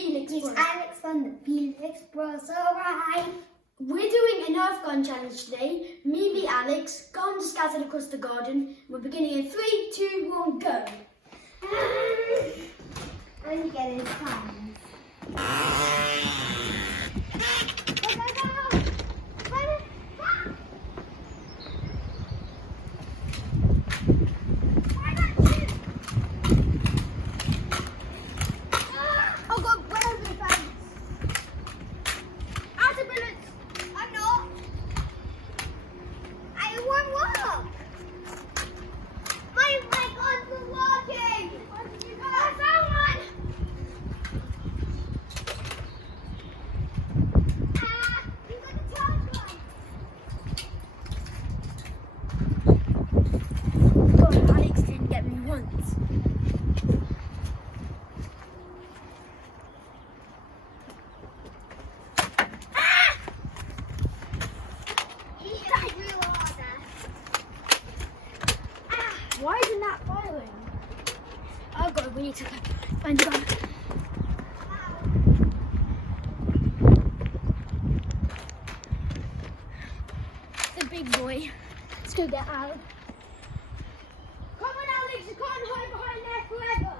Felix Bros. It's Alex from the Felix Bros. Alright. We're doing a Nerf gun challenge today. Me v Alex, guns scattered across the garden. We're beginning in 3, 2, 1, go. I'm getting time. Alex didn't get me once. Why isn't that firing? Oh god, we need to find the gun. The big boy. Let's go get out. Come on, Alex, you can't hide behind there forever.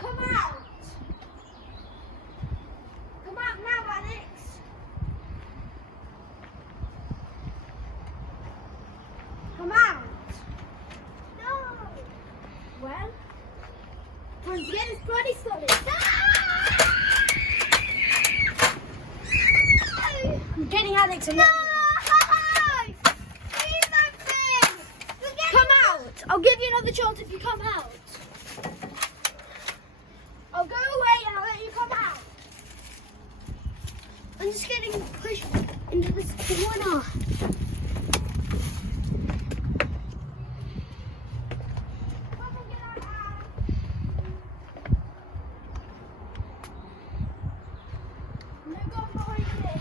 Come out. Come out now, Alex. Come out. No. Well, time to get this bloody solid. I'm getting Alex a lot. Come out! I'll give you another chance if you come out. I'll go away and I'll let you come out. I'm just getting pushed into this corner. No gun behind me.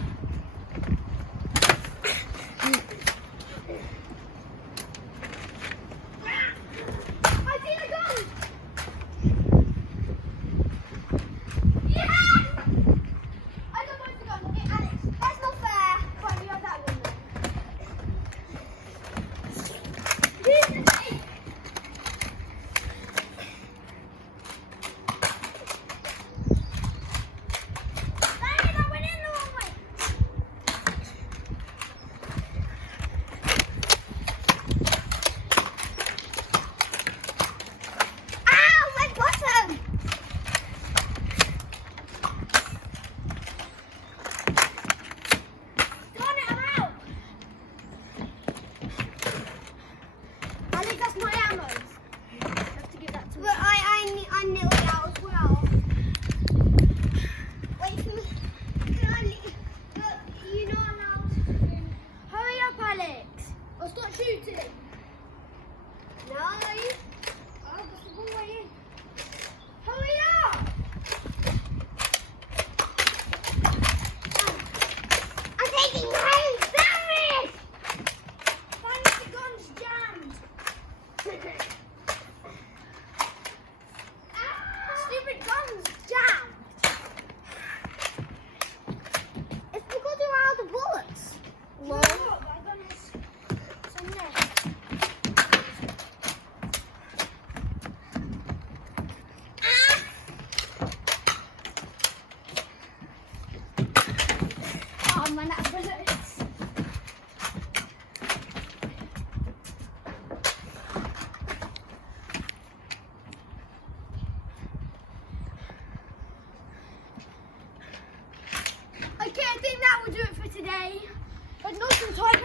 I see the gun! Yeah! I got both the guns. Okay, Alex, that's not fair. Fine, you have that one then. Shooting. No. I'll get the boy in. Hurry up! I'm taking my damage! Finally, the gun's jammed. Stupid gun's jammed. It's because you're out of bullets. No, my gun is somewhere. Oh man, that bullets. Okay, I think that will do it for today. But not some time.